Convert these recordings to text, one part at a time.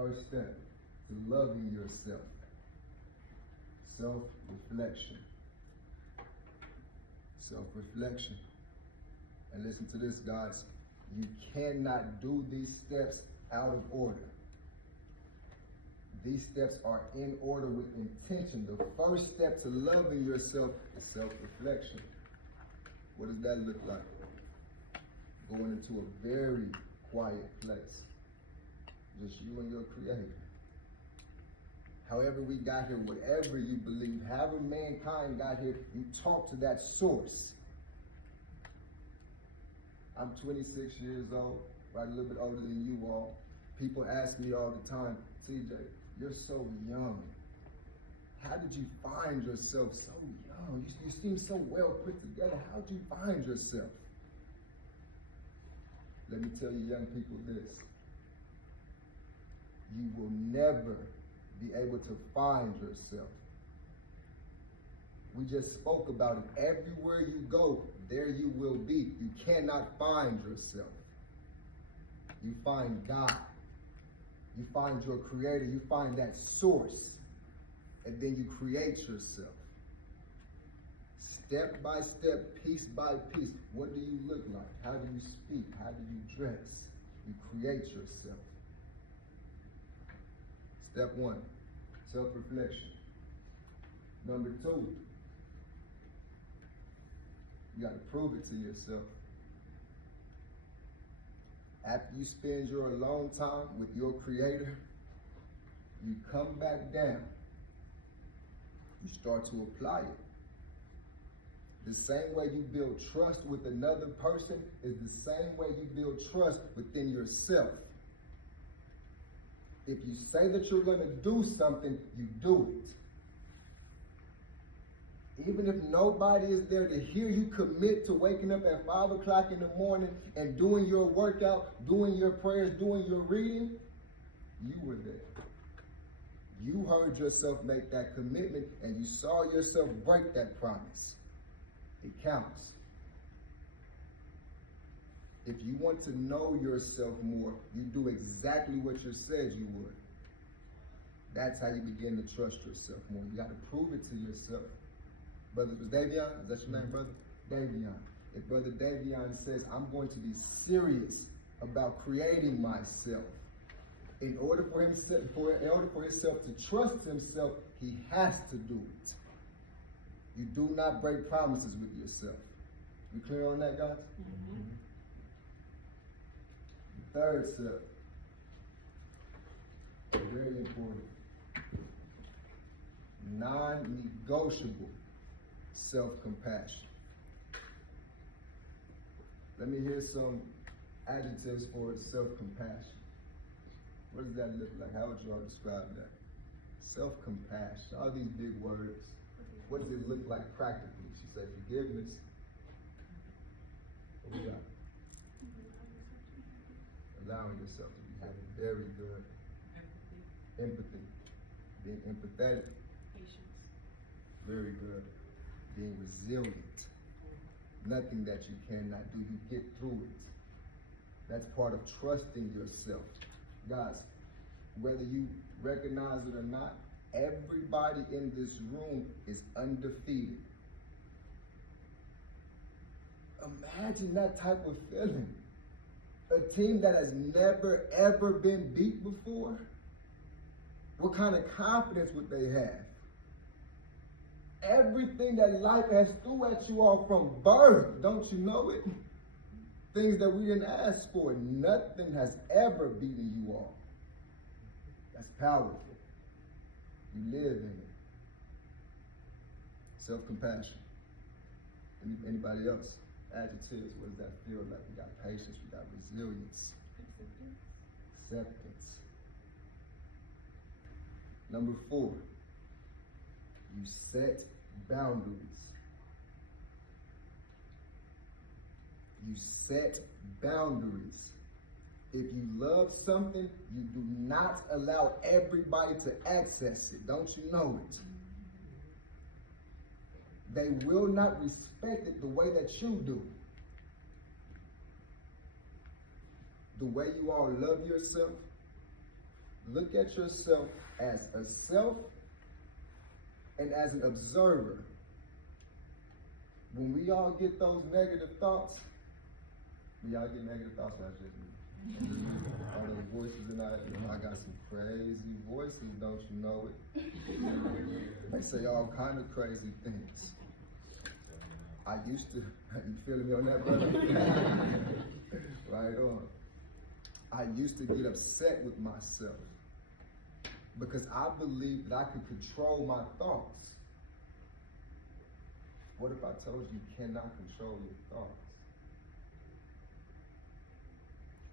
first step to loving yourself. Self-reflection. Self-reflection. And listen to this, guys. You cannot do these steps out of order. These steps are in order with intention. The first step to loving yourself is self-reflection. What does that look like? Going into a very quiet place. Just you and your Creator. However we got here, whatever you believe, however mankind got here, you talk to that source. I'm 26 years old, right, a little bit older than you all. People ask me all the time, TJ, you're so young. How did you find yourself so young? You seem so well put together. How did you find yourself? Let me tell you young people this. You will never be able to find yourself. We just spoke about it. Everywhere you go, there you will be. You cannot find yourself. You find God. You find your Creator. You find that source. And then you create yourself. Step by step, piece by piece. What do you look like? How do you speak? How do you dress? You create yourself. Step 1, self-reflection. Number 2, you got to prove it to yourself. After you spend your alone time with your Creator, you come back down. You start to apply it. The same way you build trust with another person is the same way you build trust within yourself. If you say that you're going to do something, you do it. Even if nobody is there to hear you commit to waking up at 5 o'clock in the morning and doing your workout, doing your prayers, doing your reading, you were there. You heard yourself make that commitment and you saw yourself break that promise. It counts. If you want to know yourself more, you do exactly what you said you would. That's how you begin to trust yourself more. You got to prove it to yourself. Brother, was Davion? Is that your name, brother? Davion. If Brother Davion says, I'm going to be serious about creating myself, in order for himself to trust himself, he has to do it. You do not break promises with yourself. You clear on that, guys? Mm-hmm. Third step, very important, non-negotiable self-compassion. Let me hear some adjectives for self-compassion. What does that look like? How would you all describe that? Self-compassion, all these big words. What does it look like practically? She said forgiveness. What we got? Allowing yourself to be happy. Very good. Empathy. Being empathetic. Patience. Very good. Being resilient. Nothing that you cannot do, you get through it. That's part of trusting yourself. Guys, whether you recognize it or not, everybody in this room is undefeated. Imagine that type of feeling. A team that has never, ever been beat before, what kind of confidence would they have? Everything that life has threw at you all from birth, don't you know it? Things that we didn't ask for. Nothing has ever beaten you all. That's powerful. You live in it. Self-compassion. Anybody else? Adjectives, what does that feel like? We got patience, we got resilience. Acceptance. Number 4, you set boundaries. You set boundaries. If you love something, you do not allow everybody to access it. Don't you know it? They will not respect it the way that you do. The way you all love yourself, Look at yourself as a self and as an observer. When we all get those negative thoughts, we all get negative thoughts, not just me. All those voices in our, I got some crazy voices, don't you know it? They say all kind of crazy things. I used to, you feeling me on that, brother? Right on. I used to get upset with myself because I believed that I could control my thoughts. What if I told you you cannot control your thoughts?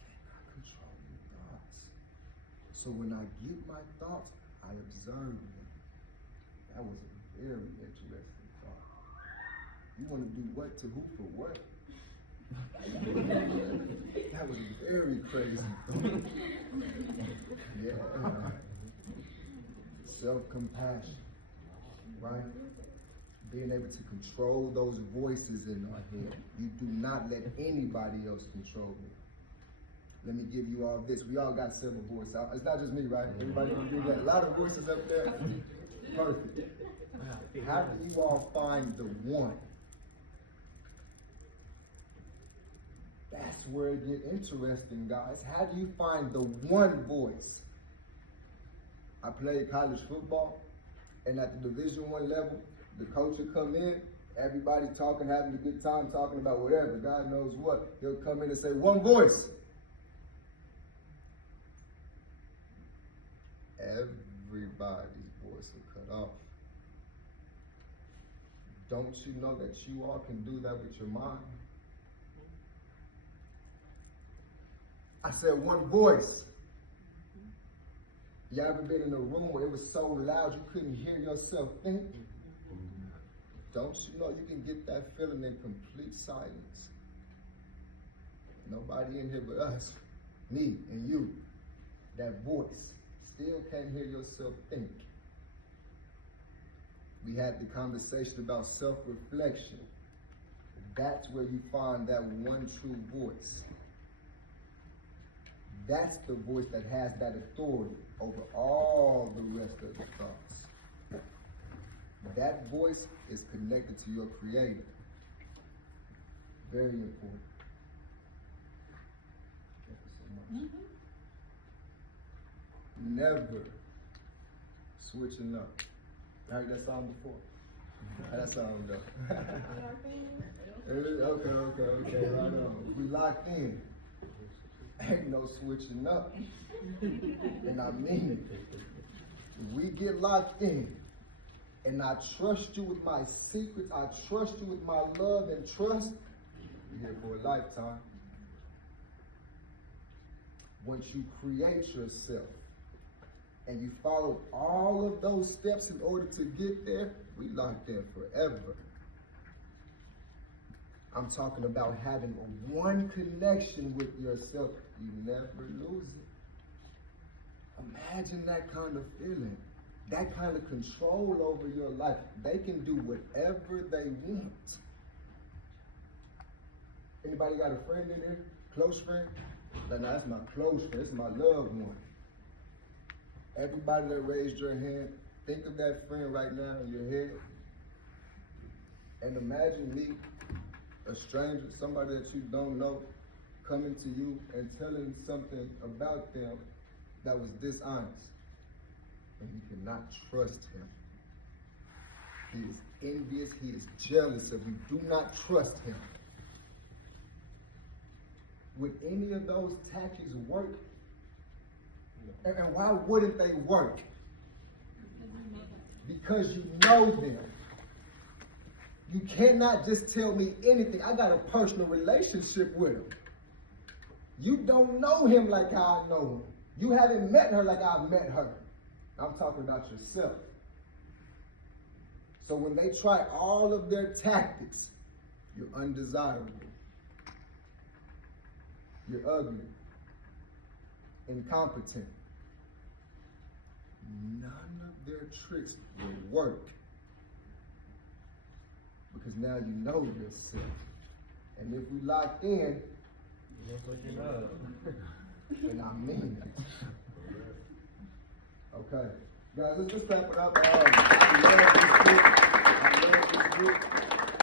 You cannot control your thoughts. So when I get my thoughts, I observe them. That was a very interesting thought. You want to do what to who for what? That was a very crazy thought. Yeah. Self-compassion, right? Being able to control those voices in our head. You do not let anybody else control you. Let me give you all this. We all got several voices. It's not just me, right? Everybody can do that. A lot of voices up there. Perfect. How do you all find the one? That's where it gets interesting, guys. How do you find the one voice? I played college football, and at the Division I level, the coach would come in, everybody talking, having a good time, talking about whatever, God knows what. He'll come in and say, one voice. Everybody's voice will cut off. Don't you know that you all can do that with your mind? I said one voice. You ever been in a room where it was so loud you couldn't hear yourself think? Don't you know you can get that feeling in complete silence? Nobody in here but us, me and you. That voice still can't hear yourself think. We had the conversation about self-reflection. That's where you find that one true voice. That's the voice that has that authority over all the rest of the thoughts. That voice is connected to your Creator. Very important. Thank you so much. Never switching up. You heard that song before? That song though. Okay, right on. We locked in. Ain't no switching up. And I mean it. We get locked in. And I trust you with my secrets. I trust you with my love and trust. You're here for a lifetime. Once you create yourself and you follow all of those steps in order to get there, we locked in forever. I'm talking about having one connection with yourself. You never lose it. Imagine that kind of feeling, that kind of control over your life. They can do whatever they want. Anybody got a friend in here? Close friend? No, that's my close friend. This is my loved one. Everybody that raised your hand, think of that friend right now in your head. And imagine me, a stranger, somebody that you don't know, coming to you and telling something about them that was dishonest. And you cannot trust him. He is envious, he is jealous of you. Do not trust him. Would any of those tactics work? And why wouldn't they work? Because you know them. You cannot just tell me anything. I got a personal relationship with him. You don't know him like I know him. You haven't met her like I've met her. I'm talking about yourself. So when they try all of their tactics, you're undesirable. You're ugly. Incompetent. None of their tricks will work. Because now you know yourself. And if we locked in, then I mean it. Okay. Guys, let's just wrap it up.